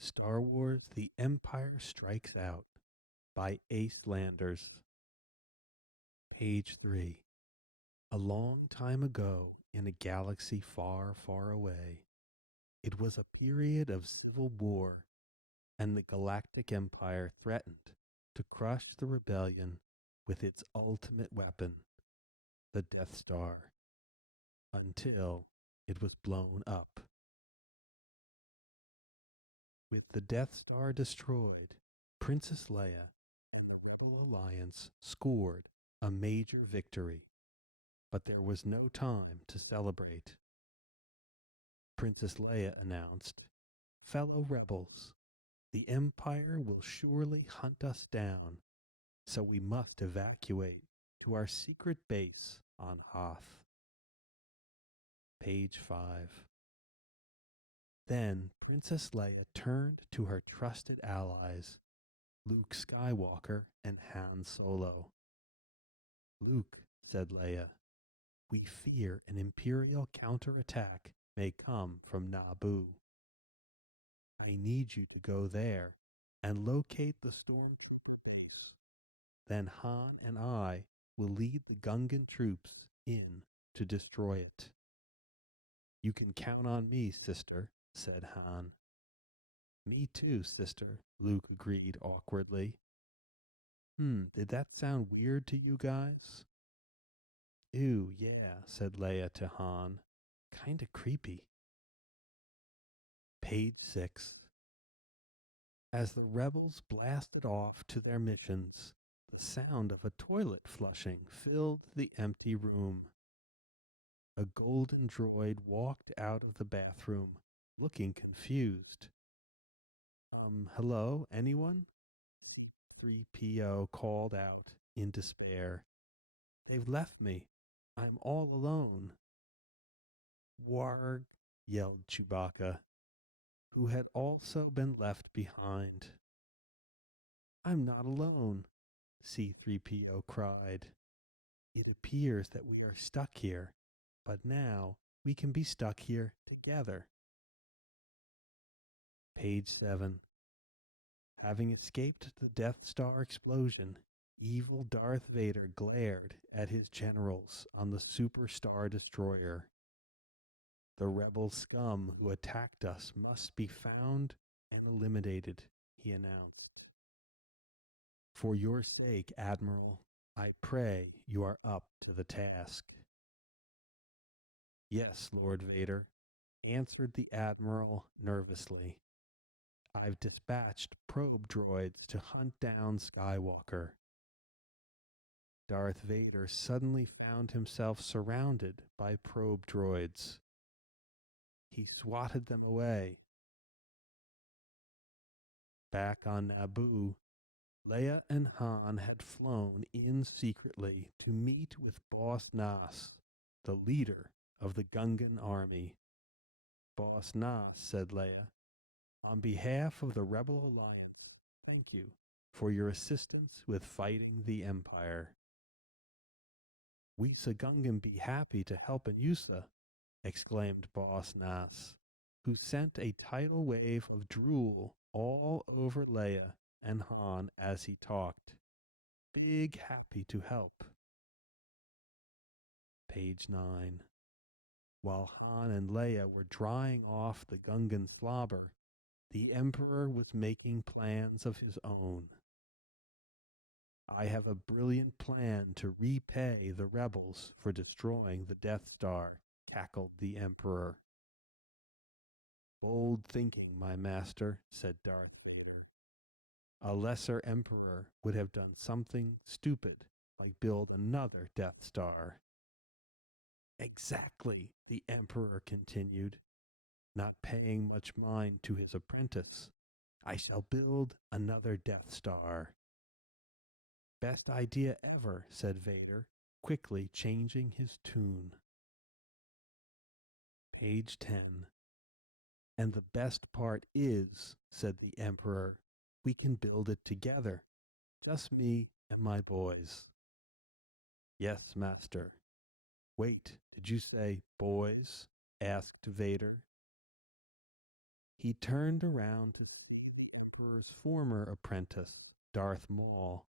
Star Wars The Empire Strikes Out by Ace Landers. Page 3. A long time ago, in a galaxy far, far away, it was a period of civil war, and the Galactic Empire threatened to crush the rebellion with its ultimate weapon, the Death Star, until it was blown up. With the Death Star destroyed, Princess Leia and the Rebel Alliance scored a major victory, but there was no time to celebrate. Princess Leia announced, "Fellow rebels, the Empire will surely hunt us down, so we must evacuate to our secret base on Hoth." Page 5. Then Princess Leia turned to her trusted allies, Luke Skywalker and Han Solo. "Luke," said Leia, "we fear an Imperial counterattack may come from Naboo. I need you to go there and locate the stormtrooper base. Then Han and I will lead the Gungan troops in to destroy it." "You can count on me, sister," said Han. "Me too, sister," Luke agreed awkwardly. Did that sound weird to you guys?" "Ew, yeah," said Leia to Han. "Kinda creepy." Page 6. As the rebels blasted off to their missions, the sound of a toilet flushing filled the empty room. A golden droid walked out of the bathroom, looking confused. Hello, anyone?" 3PO called out in despair. "They've left me. I'm all alone." "Warg," yelled Chewbacca, who had also been left behind. "I'm not alone," C-3PO cried. "It appears that we are stuck here, but now we can be stuck here together." Page 7. Having escaped the Death Star explosion, evil Darth Vader glared at his generals on the Super Star Destroyer. "The rebel scum who attacked us must be found and eliminated," he announced. "For your sake, Admiral, I pray you are up to the task." "Yes, Lord Vader," answered the Admiral nervously. "I've dispatched probe droids to hunt down Skywalker." Darth Vader suddenly found himself surrounded by probe droids. He swatted them away. Back on Naboo, Leia and Han had flown in secretly to meet with Boss Nass, the leader of the Gungan army. "Boss Nass," said Leia, "on behalf of the Rebel Alliance, thank you for your assistance with fighting the Empire." "We Gungan be happy to help Anusa," exclaimed Boss Nass, who sent a tidal wave of drool all over Leia and Han as he talked. "Big happy to help." Page 9. While Han and Leia were drying off the Gungan slobber, the Emperor was making plans of his own. "I have a brilliant plan to repay the rebels for destroying the Death Star," cackled the Emperor. "Bold thinking, my master," said Darth Vader. "A lesser emperor would have done something stupid, like build another Death Star." "Exactly," the Emperor continued, not paying much mind to his apprentice. "I shall build another Death Star." "Best idea ever," said Vader, quickly changing his tune. Page 10. "And the best part is," said the Emperor, "we can build it together. Just me and my boys." "Yes, master." "Wait, did you say boys?" asked Vader. He turned around to Emperor's former apprentice, Darth Maul,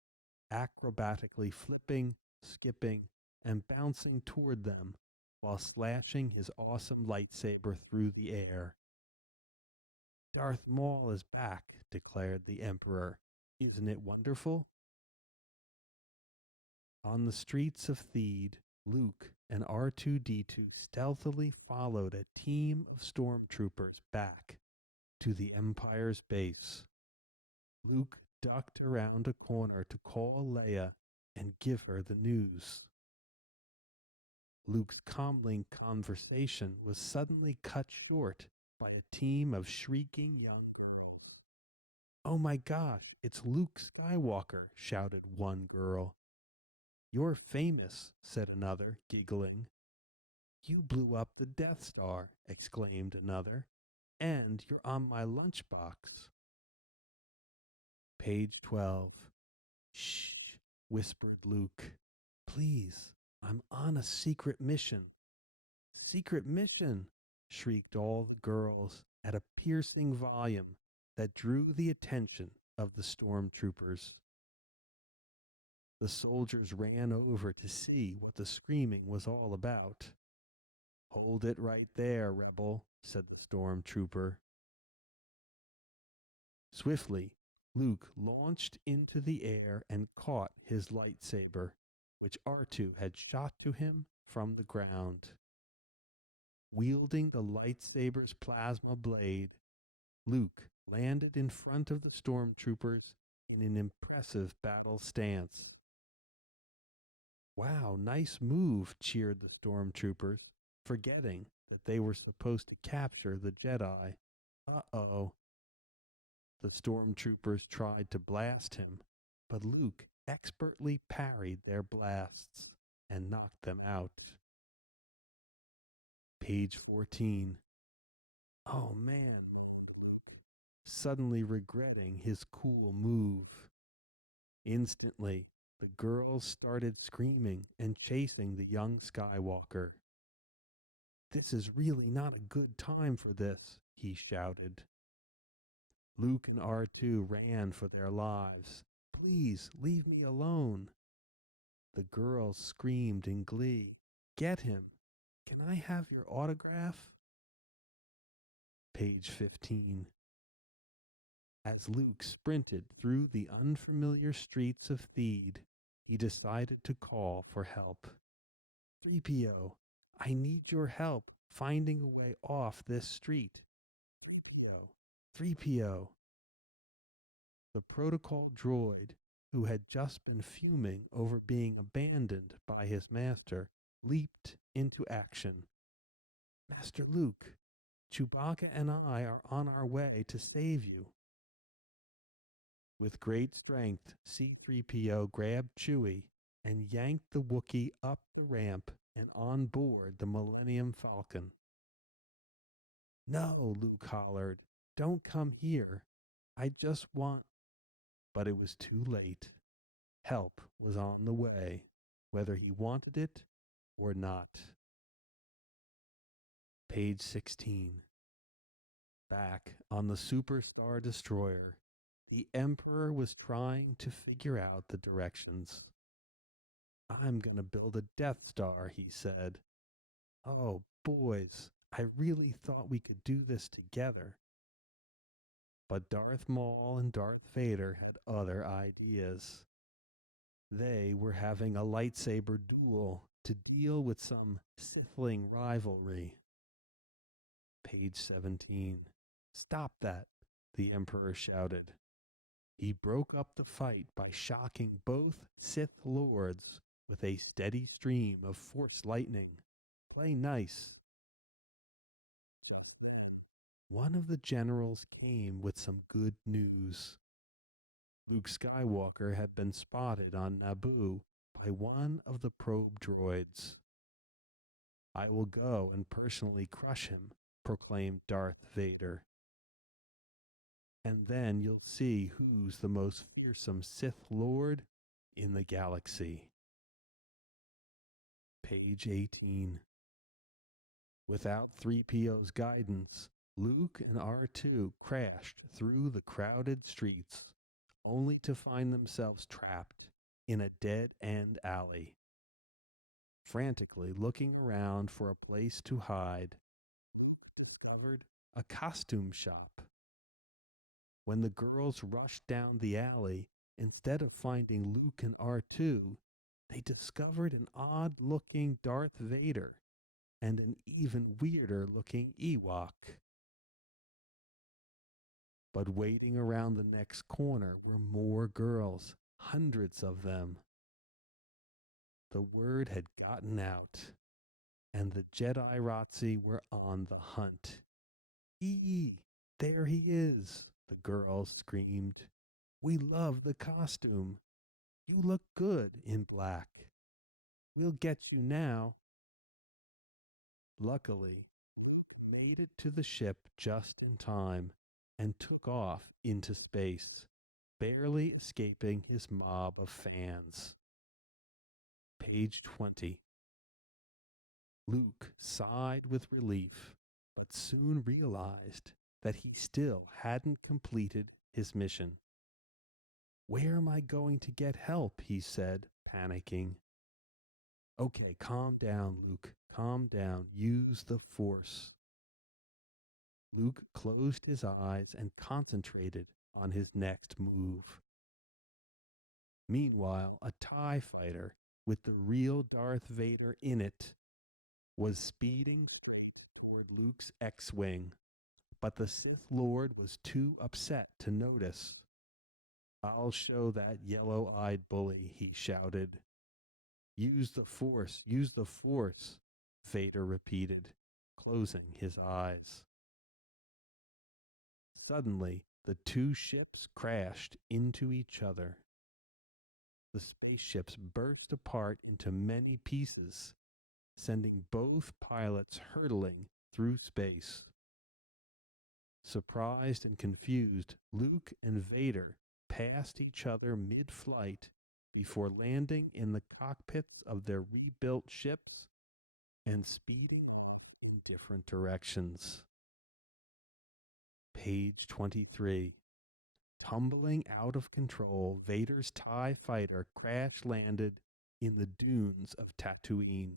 acrobatically flipping, skipping, and bouncing toward them while slashing his awesome lightsaber through the air. Darth Maul is back, declared the Emperor. Isn't it wonderful? On the streets of Theed, Luke and R2-D2 stealthily followed a team of stormtroopers back to the Empire's base. Luke ducked around a corner to call Leia and give her the news. Luke's comlink conversation was suddenly cut short by a team of shrieking young girls. "Oh my gosh, it's Luke Skywalker," shouted one girl. "You're famous," said another, giggling. "You blew up the Death Star," exclaimed another, "and you're on my lunchbox." Page 12. "Shh," whispered Luke. "Please, I'm on a secret mission." "Secret mission!" shrieked all the girls at a piercing volume that drew the attention of the stormtroopers. The soldiers ran over to see what the screaming was all about. "Hold it right there, rebel," said the stormtrooper. Swiftly, Luke launched into the air and caught his lightsaber, which R2 had shot to him from the ground. Wielding the lightsaber's plasma blade, Luke landed in front of the stormtroopers in an impressive battle stance. "Wow, nice move," cheered the stormtroopers, forgetting that they were supposed to capture the Jedi. Uh-oh. The stormtroopers tried to blast him, but Luke expertly parried their blasts and knocked them out. Page 14. "Oh man," suddenly regretting his cool move. Instantly, the girls started screaming and chasing the young Skywalker. "This is really not a good time for this," he shouted. Luke and R2 ran for their lives. "Please, leave me alone." The girls screamed in glee. "Get him! Can I have your autograph?" Page 15. As Luke sprinted through the unfamiliar streets of Theed, he decided to call for help. "3PO, I need your help finding a way off this street. 3PO, 3PO." The protocol droid, who had just been fuming over being abandoned by his master, leaped into action. "Master Luke, Chewbacca and I are on our way to save you." With great strength, C-3PO grabbed Chewie and yanked the Wookiee up the ramp and on board the Millennium Falcon. "No," Luke hollered, "don't come here. I just want—" But it was too late. Help was on the way, whether he wanted it or not. Page 16. Back on the Superstar Destroyer, the Emperor was trying to figure out the directions. "I'm going to build a Death Star," he said. "Oh, boys, I really thought we could do this together." But Darth Maul and Darth Vader had other ideas. They were having a lightsaber duel to deal with some sithling rivalry. Page 17. "Stop that," the Emperor shouted. He broke up the fight by shocking both Sith Lords with a steady stream of Force lightning. "Play nice." Just then, one of the generals came with some good news. Luke Skywalker had been spotted on Naboo by one of the probe droids. "I will go and personally crush him," proclaimed Darth Vader. "And then you'll see who's the most fearsome Sith Lord in the galaxy." Page 18. Without 3PO's guidance, Luke and R2 crashed through the crowded streets, only to find themselves trapped in a dead-end alley. Frantically looking around for a place to hide, Luke discovered a costume shop. When the girls rushed down the alley, instead of finding Luke and R2, they discovered an odd-looking Darth Vader and an even weirder-looking Ewok. But waiting around the next corner were more girls, hundreds of them. The word had gotten out, and the Jedi Rotzi were on the hunt. There he is, the girls screamed. We love the costume. You look good in black. We'll get you now. Luckily, Luke made it to the ship just in time and took off into space, barely escaping his mob of fans. Page 20. Luke sighed with relief, but soon realized that he still hadn't completed his mission. Where am I going to get help? He said, panicking. Okay, calm down, Luke. Calm down. Use the Force. Luke closed his eyes and concentrated on his next move. Meanwhile, a TIE fighter with the real Darth Vader in it was speeding toward Luke's X-Wing, but the Sith Lord was too upset to notice. I'll show that yellow-eyed bully, he shouted. Use the Force, Vader repeated, closing his eyes. Suddenly, the two ships crashed into each other. The spaceships burst apart into many pieces, sending both pilots hurtling through space. Surprised and confused, Luke and Vader passed each other mid-flight before landing in the cockpits of their rebuilt ships and speeding off in different directions. Page 23. Tumbling out of control, Vader's TIE fighter crash-landed in the dunes of Tatooine.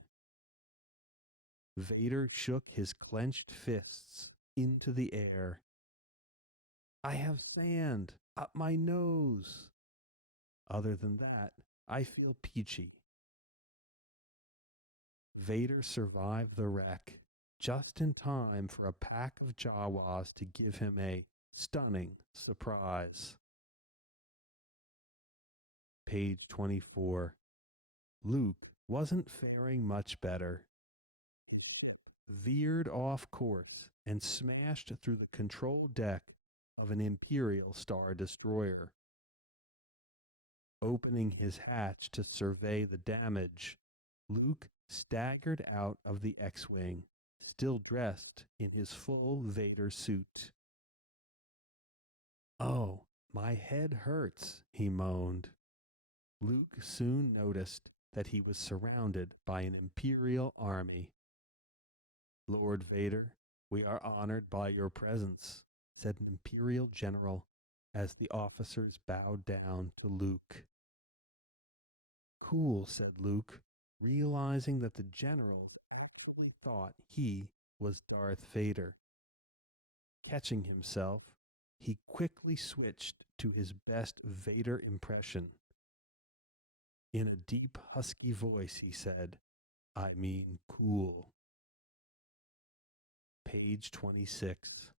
Vader shook his clenched fists into the air. I have sand up my nose. Other than that, I feel peachy. Vader survived the wreck just in time for a pack of Jawas to give him a stunning surprise. Page 24. Luke wasn't faring much better. Veered off course and smashed through the control deck of an Imperial Star Destroyer. Opening his hatch to survey the damage, Luke staggered out of the X-Wing, still dressed in his full Vader suit. Oh, my head hurts, he moaned. Luke soon noticed that he was surrounded by an Imperial army. Lord Vader, we are honored by your presence, said an Imperial general as the officers bowed down to Luke. Cool, said Luke, realizing that the generals actually thought he was Darth Vader. Catching himself, he quickly switched to his best Vader impression. In a deep, husky voice, he said, I mean cool. Page 26.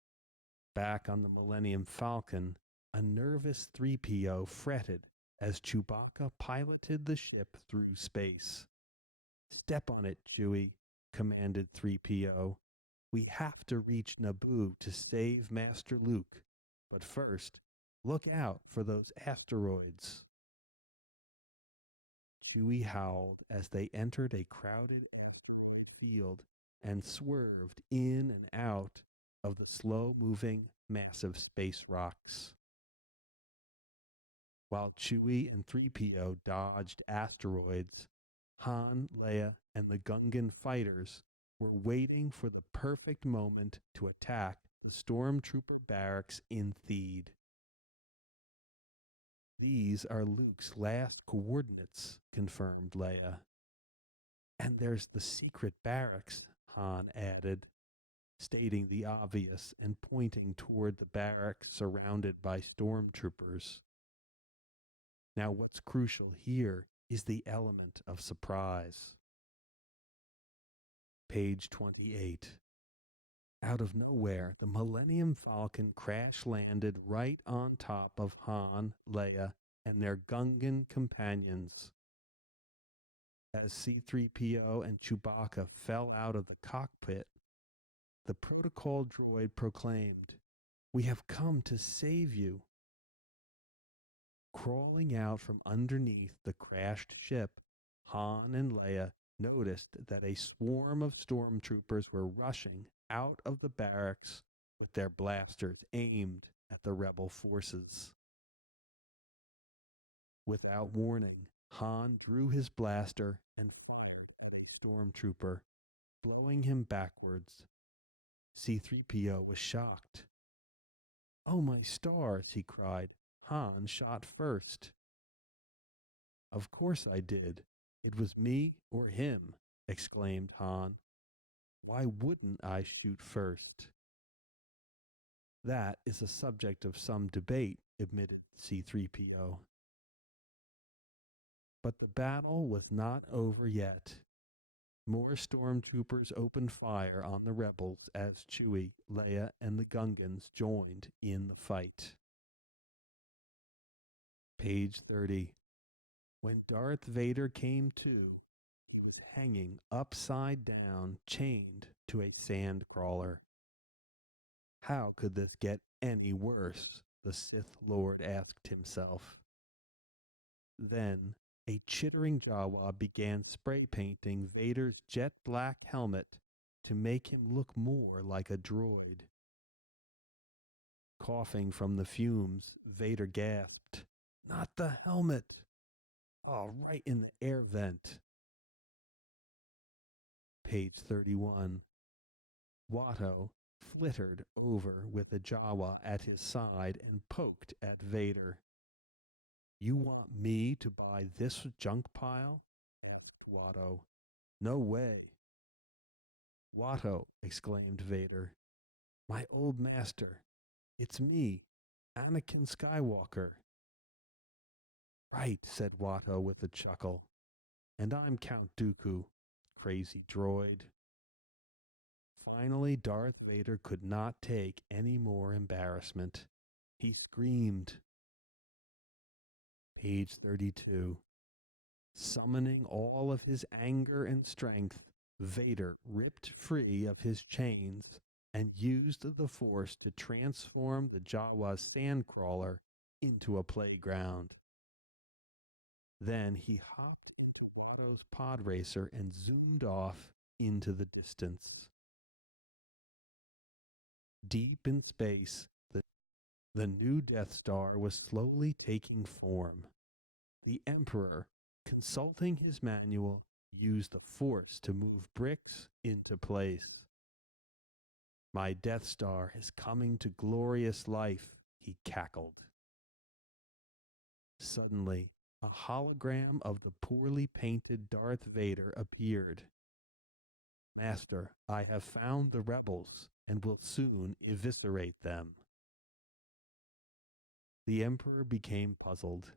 Back on the Millennium Falcon, a nervous 3PO fretted as Chewbacca piloted the ship through space. Step on it, Chewie, commanded 3PO. We have to reach Naboo to save Master Luke. But first, look out for those asteroids. Chewie howled as they entered a crowded asteroid field and swerved in and out of the slow-moving, massive space rocks. While Chewie and 3PO dodged asteroids, Han, Leia, and the Gungan fighters were waiting for the perfect moment to attack the stormtrooper barracks in Theed. These are Luke's last coordinates, confirmed Leia. And there's the secret barracks, Han added, stating the obvious and pointing toward the barracks surrounded by stormtroopers. Now, what's crucial here is the element of surprise. Page 28. Out of nowhere, the Millennium Falcon crash landed right on top of Han, Leia, and their Gungan companions. As C-3PO and Chewbacca fell out of the cockpit, the protocol droid proclaimed, "We have come to save you." Crawling out from underneath the crashed ship, Han and Leia noticed that a swarm of stormtroopers were rushing out of the barracks with their blasters aimed at the rebel forces. Without warning, Han drew his blaster and fired at a stormtrooper, blowing him backwards. C-3PO was shocked. "Oh, my stars," he cried. "Han shot first." "Of course I did. It was me or him," exclaimed Han. "Why wouldn't I shoot first?" "That is a subject of some debate," admitted C-3PO. But the battle was not over yet. More stormtroopers opened fire on the rebels as Chewie, Leia, and the Gungans joined in the fight. Page 30. When Darth Vader came to, he was hanging upside down, chained to a sand crawler. How could this get any worse? The Sith Lord asked himself. Then a chittering Jawa began spray painting Vader's jet black helmet to make him look more like a droid. Coughing from the fumes, Vader gasped, "Not the helmet! Oh, right in the air vent." Page 31. Watto flittered over with the Jawa at his side and poked at Vader. "You want me to buy this junk pile?" asked Watto. "No way." "Watto," exclaimed Vader, "my old master, it's me, Anakin Skywalker." "Right," said Watto with a chuckle. "And I'm Count Dooku, crazy droid." Finally, Darth Vader could not take any more embarrassment. He screamed. Page 32. Summoning all of his anger and strength, Vader ripped free of his chains and used the Force to transform the Jawa's sandcrawler into a playground. Then he hopped into Watto's pod racer and zoomed off into the distance. Deep in space, the new Death Star was slowly taking form. The Emperor, consulting his manual, used the Force to move bricks into place. "My Death Star is coming to glorious life," he cackled. Suddenly, a hologram of the poorly painted Darth Vader appeared. "Master, I have found the rebels and will soon eviscerate them." The Emperor became puzzled.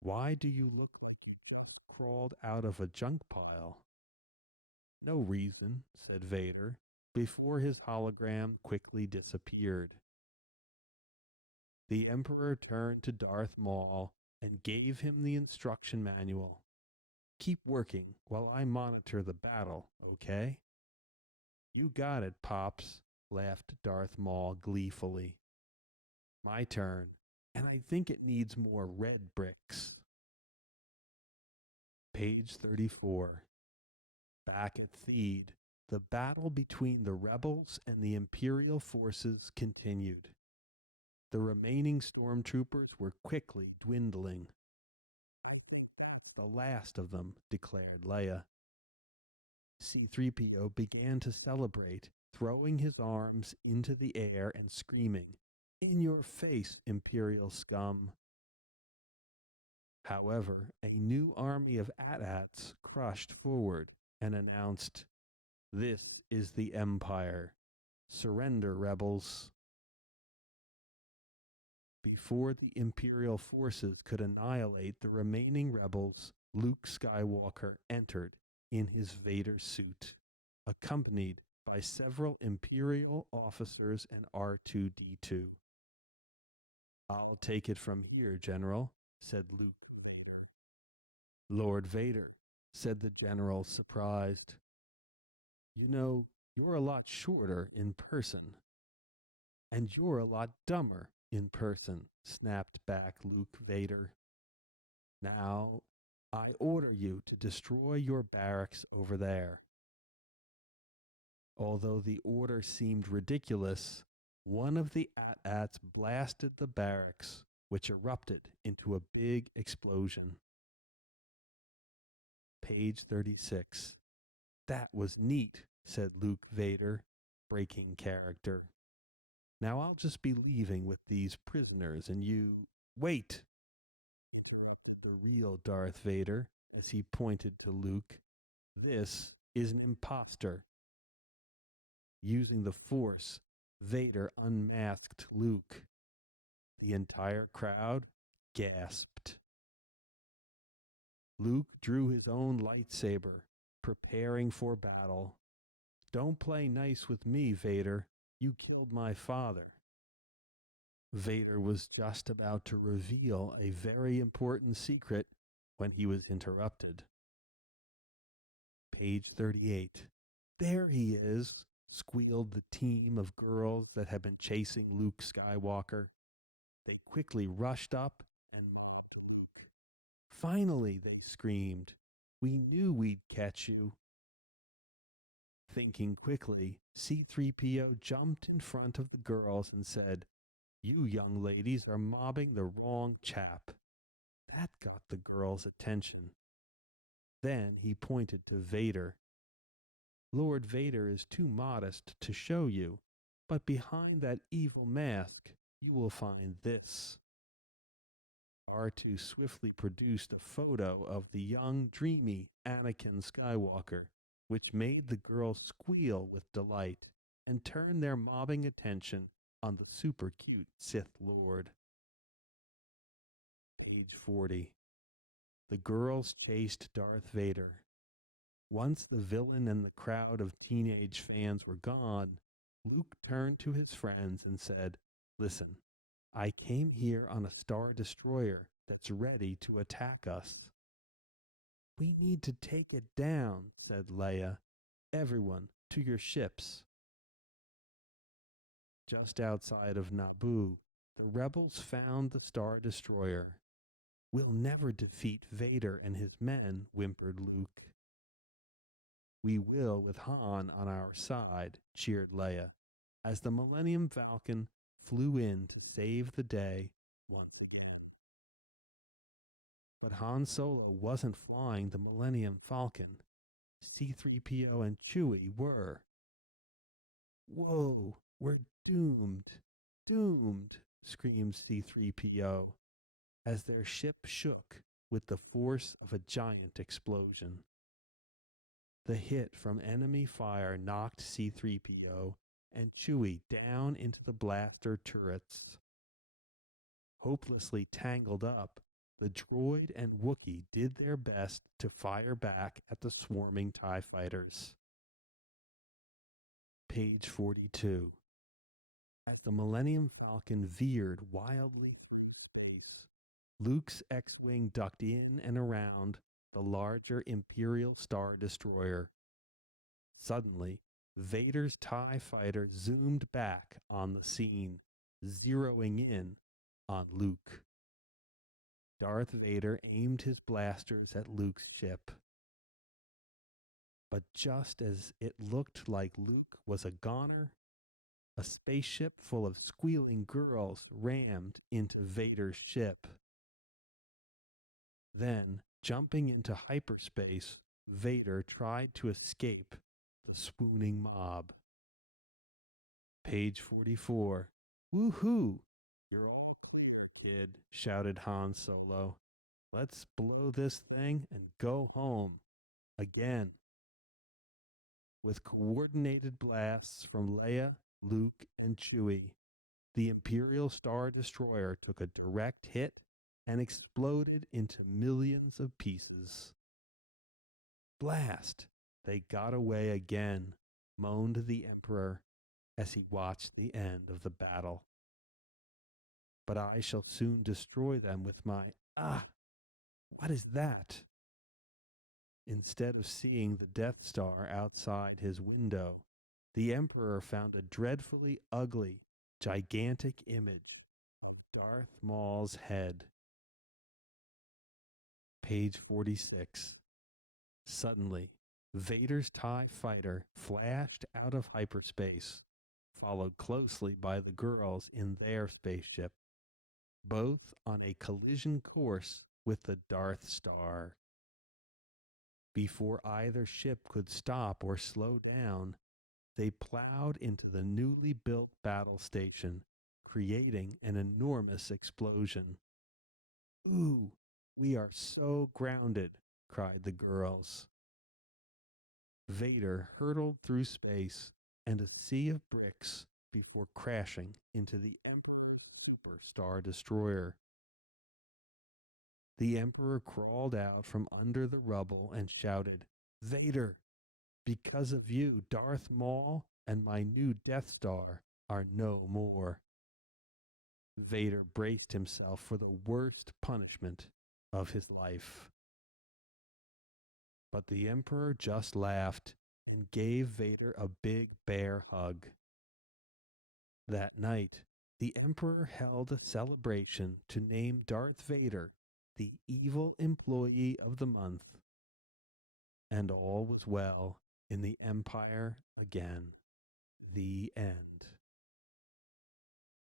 "Why do you look like you just crawled out of a junk pile?" "No reason," said Vader, before his hologram quickly disappeared. The Emperor turned to Darth Maul and gave him the instruction manual. "Keep working while I monitor the battle, okay?" "You got it, Pops," laughed Darth Maul gleefully. "My turn, and I think it needs more red bricks." Page 34. Back at Theed, the battle between the rebels and the Imperial forces continued. The remaining stormtroopers were quickly dwindling. "I think that's the last of them," declared Leia. C-3PO began to celebrate throwing his arms into the air and screaming, "In your face, Imperial scum!" However, a new army of AT-ATs crushed forward and announced, "This is the Empire. Surrender, rebels." Before the Imperial forces could annihilate the remaining rebels, Luke Skywalker entered in his Vader suit, accompanied by several Imperial officers and R2-D2. "I'll take it from here, General," said Luke Vader. "Lord Vader," said the general, surprised. "You know, you're a lot shorter in person." "And you're a lot dumber in person," snapped back Luke Vader. "Now, I order you to destroy your barracks over there." Although the order seemed ridiculous, one of the AT-ATs blasted the barracks, which erupted into a big explosion. Page 36. "That was neat," said Luke Vader, breaking character. "Now I'll just be leaving with these prisoners and you—" "Wait!" interrupted the real Darth Vader as he pointed to Luke. "This is an impostor." Using the Force, Vader unmasked Luke. The entire crowd gasped. Luke drew his own lightsaber, preparing for battle. "Don't play nice with me, Vader. You killed my father." Vader was just about to reveal a very important secret when he was interrupted. Page 38. "There he is," squealed the team of girls that had been chasing Luke Skywalker. They quickly rushed up and mobbed Luke. "Finally," they screamed. "We knew we'd catch you." Thinking quickly, C-3PO jumped in front of the girls and said, "You young ladies are mobbing the wrong chap." That got the girls' attention. Then he pointed to Vader. "Lord Vader is too modest to show you, but behind that evil mask you will find this." R2 swiftly produced a photo of the young, dreamy Anakin Skywalker, which made the girls squeal with delight and turn their mobbing attention on the super cute Sith Lord. Page 40. The girls chased Darth Vader. Once the villain and the crowd of teenage fans were gone, Luke turned to his friends and said, "Listen, I came here on a Star Destroyer that's ready to attack us." "We need to take it down," said Leia. "Everyone, to your ships." Just outside of Naboo, the rebels found the Star Destroyer. "We'll never defeat Vader and his men," whimpered Luke. "We will with Han on our side," cheered Leia, as the Millennium Falcon flew in to save the day once again. But Han Solo wasn't flying the Millennium Falcon. C-3PO and Chewie were. "Whoa, we're doomed, doomed," screamed C-3PO as their ship shook with the force of a giant explosion. The hit from enemy fire knocked C-3PO and Chewie down into the blaster turrets. Hopelessly tangled up, the droid and Wookiee did their best to fire back at the swarming TIE fighters. Page 42. As the Millennium Falcon veered wildly through space, Luke's X-Wing ducked in and around the larger Imperial Star Destroyer. Suddenly, Vader's TIE fighter zoomed back on the scene, zeroing in on Luke. Darth Vader aimed his blasters at Luke's ship. But just as it looked like Luke was a goner, a spaceship full of squealing girls rammed into Vader's ship. Then, jumping into hyperspace, Vader tried to escape the swooning mob. Page 44. Woohoo! You're all clear, kid, shouted Han Solo. Let's blow this thing and go home. Again. With coordinated blasts from Leia, Luke, and Chewie, the Imperial Star Destroyer took a direct hit and exploded into millions of pieces. Blast! They got away again, moaned the Emperor as he watched the end of the battle. But I shall soon destroy them with my... Ah! What is that? Instead of seeing the Death Star outside his window, the Emperor found a dreadfully ugly, gigantic image of Darth Maul's head. Page 46. Suddenly, Vader's TIE fighter flashed out of hyperspace, followed closely by the girls in their spaceship, both on a collision course with the Darth Star. Before either ship could stop or slow down, they plowed into the newly built battle station, creating an enormous explosion. Ooh, we are so grounded, cried the girls. Vader hurtled through space and a sea of bricks before crashing into the Emperor's Super Star Destroyer. The Emperor crawled out from under the rubble and shouted, Vader, because of you, Darth Maul and my new Death Star are no more. Vader braced himself for the worst punishment of his life. But the Emperor just laughed and gave Vader a big bear hug. That night, the Emperor held a celebration to name Darth Vader the evil employee of the month. And all was well in the Empire again. The end.